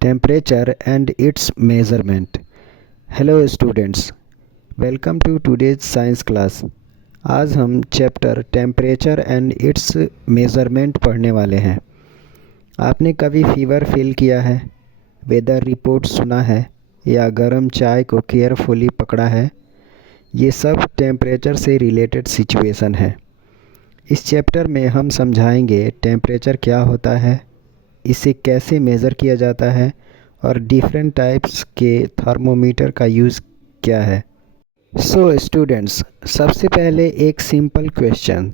Temperature and its measurement. Hello students, welcome to today's science class. आज हम chapter temperature and it's measurement पढ़ने वाले हैं। आपने कभी फीवर फील किया है, वेदर रिपोर्ट सुना है या गर्म चाय को केयरफुली पकड़ा है? ये सब टेम्परेचर से रिलेटेड सिचुएशन है। इस चैप्टर में हम समझाएंगे टेम्परेचर क्या होता है, इसे कैसे मेज़र किया जाता है और डिफरेंट टाइप्स के थर्मोमीटर का यूज़ क्या है। सो स्टूडेंट्स, सबसे पहले एक सिंपल क्वेश्चन,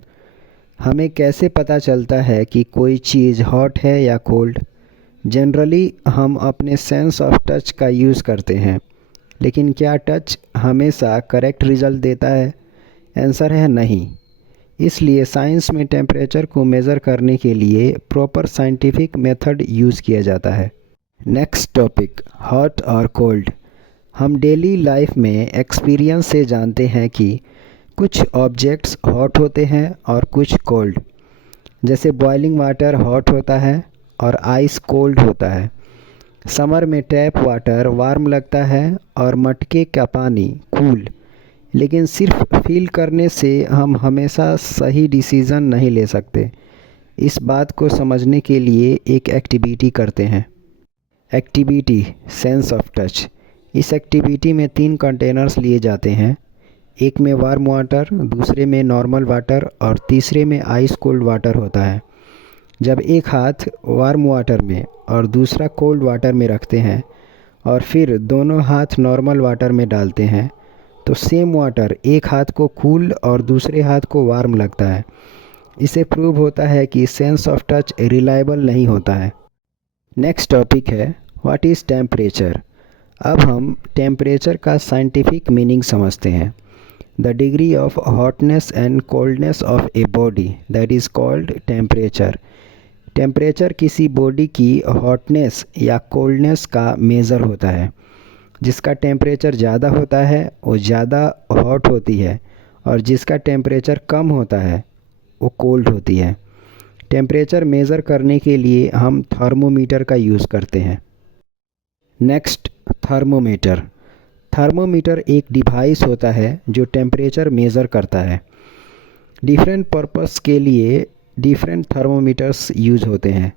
हमें कैसे पता चलता है कि कोई चीज़ हॉट है या कोल्ड? जनरली हम अपने सेंस ऑफ टच का यूज़ करते हैं, लेकिन क्या टच हमेशा करेक्ट रिजल्ट देता है? आंसर है नहीं। इसलिए साइंस में टेम्परेचर को मेज़र करने के लिए प्रॉपर साइंटिफिक मेथड यूज़ किया जाता है। नेक्स्ट टॉपिक, हॉट और कोल्ड। हम डेली लाइफ में एक्सपीरियंस से जानते हैं कि कुछ ऑब्जेक्ट्स हॉट होते हैं और कुछ कोल्ड। जैसे बॉइलिंग वाटर हॉट होता है और आइस कोल्ड होता है। समर में टैप वाटर वार्म लगता है और मटके का पानी कूल। लेकिन सिर्फ फील करने से हम हमेशा सही डिसीज़न नहीं ले सकते। इस बात को समझने के लिए एक एक्टिविटी करते हैं। Activity sense of touch. इस एक्टिविटी में 3 कंटेनर्स लिए जाते हैं। एक में वार्म वाटर, दूसरे में नॉर्मल वाटर और तीसरे में आइस कोल्ड वाटर होता है। जब एक हाथ वार्म वाटर में और दूसरा कोल्ड वाटर में रखते हैं और फिर दोनों हाथ नॉर्मल वाटर में डालते हैं, तो सेम वाटर एक हाथ को कूल और दूसरे हाथ को वार्म लगता है। इसे प्रूव होता है कि सेंस ऑफ टच रिलायबल नहीं होता है। नेक्स्ट टॉपिक है व्हाट इज़ टेम्परेचर। अब हम टेम्परेचर का साइंटिफिक मीनिंग समझते हैं। The degree of hotness and coldness of a body, that is called temperature. Temperature किसी बॉडी की हॉटनेस या कोल्डनेस का मेज़र होता है। जिसका टेम्परेचर ज़्यादा होता है वो ज़्यादा हॉट होती है और जिसका टेम्परेचर कम होता है वो कोल्ड होती है। टेम्परेचर मेज़र करने के लिए हम थर्मोमीटर का यूज़ करते हैं। Next, thermometer. थर्मोमीटर एक डिवाइस होता है जो टेम्परेचर मेज़र करता है। डिफरेंट पर्पस के लिए डिफरेंट थर्मोमीटर्स यूज़ होते हैं।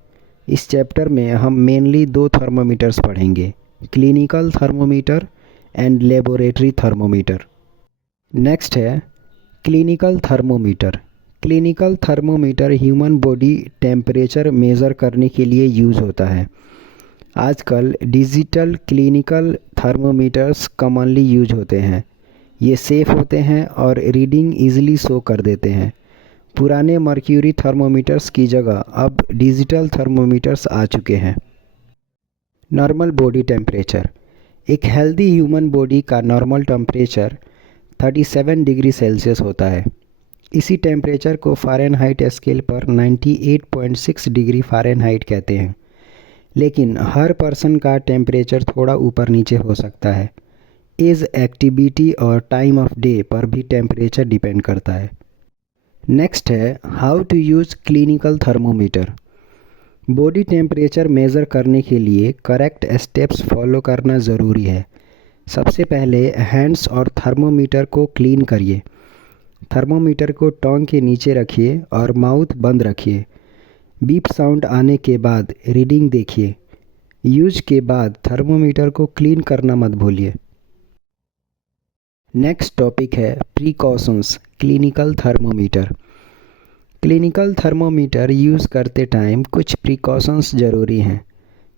इस चैप्टर में हम मेनली 2 थर्मोमीटर्स पढ़ेंगे, clinical thermometer and laboratory thermometer. Next है clinical thermometer. Clinical thermometer human body temperature measure करने के लिए यूज़ होता है। आजकल digital clinical thermometers commonly use होते हैं। ये सेफ़ होते हैं और रीडिंग ईजिली शो कर देते हैं। पुराने मर्क्यूरी थर्मोमीटर्स की जगह अब डिजिटल थर्मोमीटर्स आ चुके हैं। Normal body temperature. एक हेल्दी ह्यूमन बॉडी का नॉर्मल टेम्परेचर 37 डिग्री सेल्सियस होता है। इसी टेम्परेचर को फ़ारेनहाइट स्केल पर 98.6 डिग्री फ़ारेनहाइट कहते हैं। लेकिन हर पर्सन का टेम्परेचर थोड़ा ऊपर नीचे हो सकता है। एज, एक्टिविटी और टाइम ऑफ डे पर भी टेम्परेचर डिपेंड करता है। नेक्स्ट है how to use clinical thermometer. Body temperature measure करने के लिए करेक्ट स्टेप्स फॉलो करना ज़रूरी है। सबसे पहले हैंड्स और थर्मोमीटर को क्लीन करिए। थर्मोमीटर को टोंग के नीचे रखिए और माउथ बंद रखिए। बीप साउंड आने के बाद रीडिंग देखिए। यूज के बाद थर्मोमीटर को क्लीन करना मत भूलिए। नेक्स्ट टॉपिक है precautions clinical thermometer. Clinical thermometer use करते टाइम कुछ प्रिकॉशंस ज़रूरी हैं।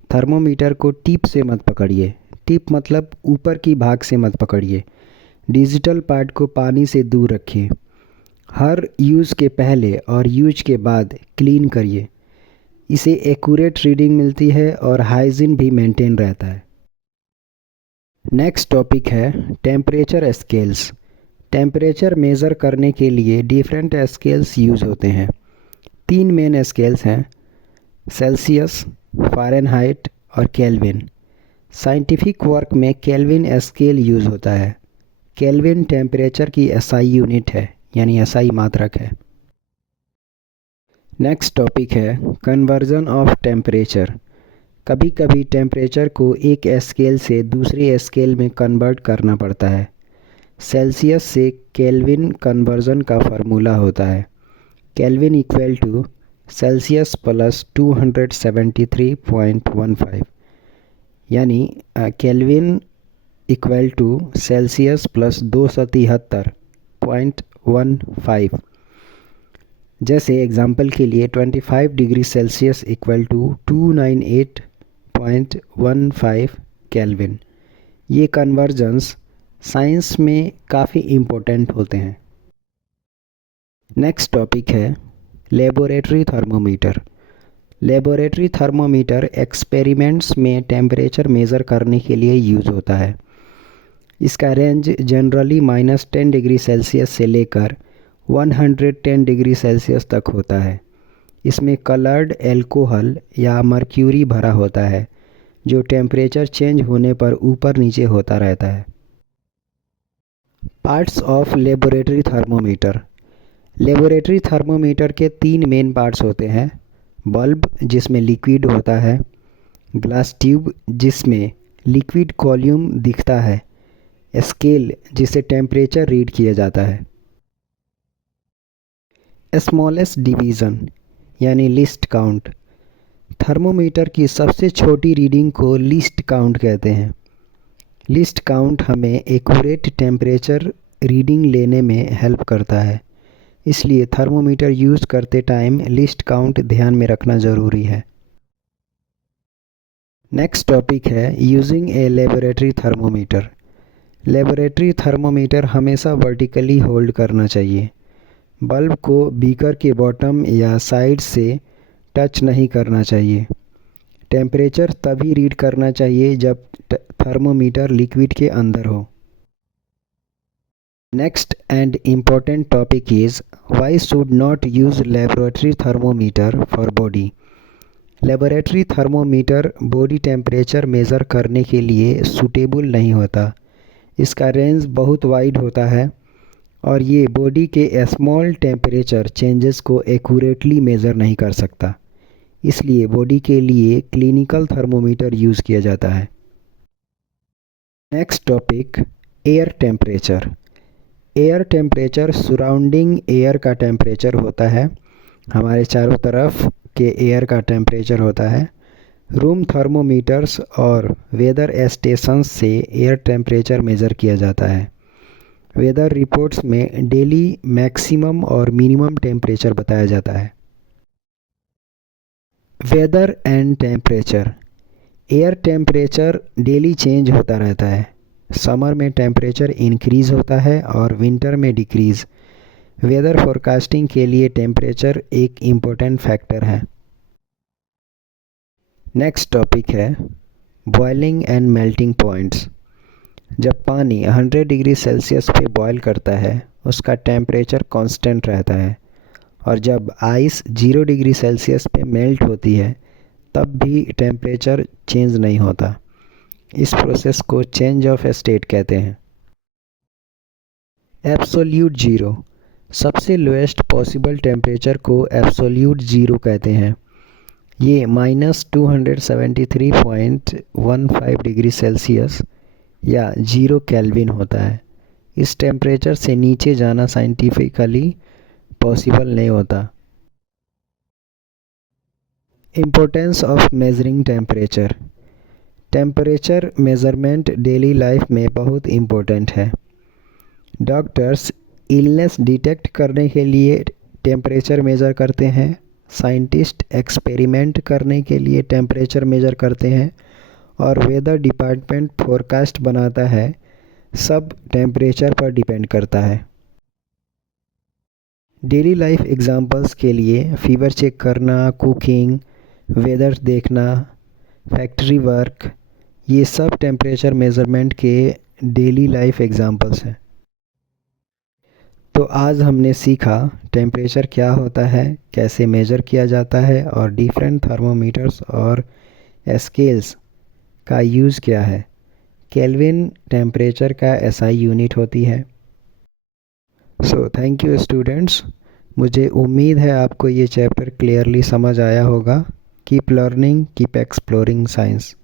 थर्मोमीटर को टिप से मत पकड़िए। टिप मतलब ऊपर की भाग से मत पकड़िए। डिजिटल पार्ट को पानी से दूर रखिए। हर यूज़ के पहले और यूज के बाद क्लीन करिए। इसे एक्यूरेट रीडिंग मिलती है और हाइजीन भी मेंटेन रहता है। नेक्स्ट टॉपिक है टेम्परेचर स्केल्स। टेम्परेचर मेज़र करने के लिए डिफरेंट स्केल्स यूज़ होते हैं। 3 मेन स्केल्स हैं, सेल्सियस, फ़ारेनहाइट और केल्विन। साइंटिफिक वर्क में केल्विन स्केल यूज़ होता है। केल्विन टेम्परेचर की एसआई यूनिट है, यानी एसआई मात्रक है। नेक्स्ट टॉपिक है कन्वर्जन ऑफ टेम्परेचर। कभी कभी टेम्परेचर को एक स्केल से दूसरे स्केल में कन्वर्ट करना पड़ता है। सेल्सियस से केल्विन कन्वर्जन का फार्मूला होता है kelvin equal to Celsius plus 273.15, यानी kelvin equal to Celsius plus 273.15। जैसे एग्जांपल के लिए 25 degree Celsius equal to 298.15 kelvin. ये कन्वर्जन्स साइंस में काफ़ी इम्पोर्टेंट होते हैं। नेक्स्ट टॉपिक है laboratory thermometer. Laboratory thermometer experiments में टेम्परेचर मेज़र करने के लिए यूज़ होता है। इसका रेंज जनरली -10 डिग्री सेल्सियस से लेकर 110 डिग्री सेल्सियस तक होता है। इसमें कलर्ड एल्कोहल या मर्क्यूरी भरा होता है जो टेम्परेचर चेंज होने पर ऊपर नीचे होता रहता है। Parts of laboratory thermometer. Laboratory thermometer के 3 मेन पार्ट्स होते हैं। बल्ब जिसमें लिक्विड होता है, ग्लास ट्यूब जिसमें लिक्विड वॉल्यूम दिखता है, स्केल जिसे टेम्परेचर रीड किया जाता है। स्मॉलेस्ट डिवीज़न यानी लीस्ट काउंट। थर्मोमीटर की सबसे छोटी रीडिंग को लीस्ट काउंट कहते हैं। लीस्ट काउंट हमें एक्यूरेट टेम्परेचर रीडिंग लेने में हेल्प करता है, इसलिए थर्मोमीटर यूज़ करते टाइम लीस्ट काउंट ध्यान में रखना ज़रूरी है। नेक्स्ट टॉपिक है using a laboratory thermometer. Laboratory thermometer हमेशा वर्टिकली होल्ड करना चाहिए। बल्ब को बीकर के बॉटम या साइड से टच नहीं करना चाहिए। टेम्परेचर तभी रीड करना चाहिए जब थर्मोमीटर लिक्विड के अंदर हो। Next and important topic is why should not use laboratory thermometer for body. Laboratory thermometer body temperature measure करने के लिए सूटेबल नहीं होता। इसका रेंज बहुत वाइड होता है और ये बॉडी के स्मॉल टेम्परेचर चेंजेस को एक्यूरेटली मेज़र नहीं कर सकता। इसलिए बॉडी के लिए क्लिनिकल थर्मोमीटर यूज़ किया जाता है। Next topic air temperature. Air temperature surrounding air का टेम्परेचर होता है। हमारे चारों तरफ के एयर का टेम्परेचर होता है। रूम थर्मोमीटर्स और वेदर स्टेशंस से एयर टेम्परेचर मेज़र किया जाता है। वेदर रिपोर्ट्स में डेली मैक्सिमम और मिनिमम टेम्परेचर बताया जाता है। Weather and temperature. Air temperature daily change होता रहता है। समर में टेम्परेचर इंक्रीज़ होता है और विंटर में डिक्रीज़। वेदर फोरकास्टिंग के लिए टेम्परेचर एक इम्पोर्टेंट फैक्टर है। नेक्स्ट टॉपिक है बॉइलिंग एंड मेल्टिंग पॉइंट्स। जब पानी 100 डिग्री सेल्सियस पे बॉयल करता है उसका टेम्परेचर कांस्टेंट रहता है, और जब आइस 0 डिग्री सेल्सियस पे मेल्ट होती है तब भी टेम्परेचर चेंज नहीं होता। इस प्रोसेस को चेंज ऑफ स्टेट कहते हैं। Absolute zero. सबसे लोएस्ट पॉसिबल टेम्परेचर को एब्सोल्यूट ज़ीरो कहते हैं। ये -273.15 डिग्री सेल्सियस या 0 केल्विन होता है। इस टेम्परेचर से नीचे जाना साइंटिफिकली पॉसिबल नहीं होता। Importance of measuring temperature. Temperature measurement daily life में बहुत इम्पोर्टेंट है। डॉक्टर्स इलनेस डिटेक्ट करने के लिए टेम्परेचर मेज़र करते हैं। साइंटिस्ट एक्सपेरिमेंट करने के लिए टेम्परेचर मेज़र करते हैं और वेदर डिपार्टमेंट फोरकास्ट बनाता है। सब टेम्परेचर पर डिपेंड करता है। डेली लाइफ एग्जांपल्स के लिए फीवर चेक करना, कुकिंग, वेदर देखना, फैक्ट्री वर्क, ये सब टेम्परेचर मेज़रमेंट के डेली लाइफ एग्जांपल्स हैं। तो आज हमने सीखा टेम्परेचर क्या होता है, कैसे मेज़र किया जाता है और डिफरेंट थर्मोमीटर्स और स्केल्स का यूज़ क्या है। केल्विन टेम्परेचर का एसआई यूनिट होती है। So thank you students. मुझे उम्मीद है आपको ये चैप्टर क्लियरली समझ आया होगा। Keep learning, keep exploring science.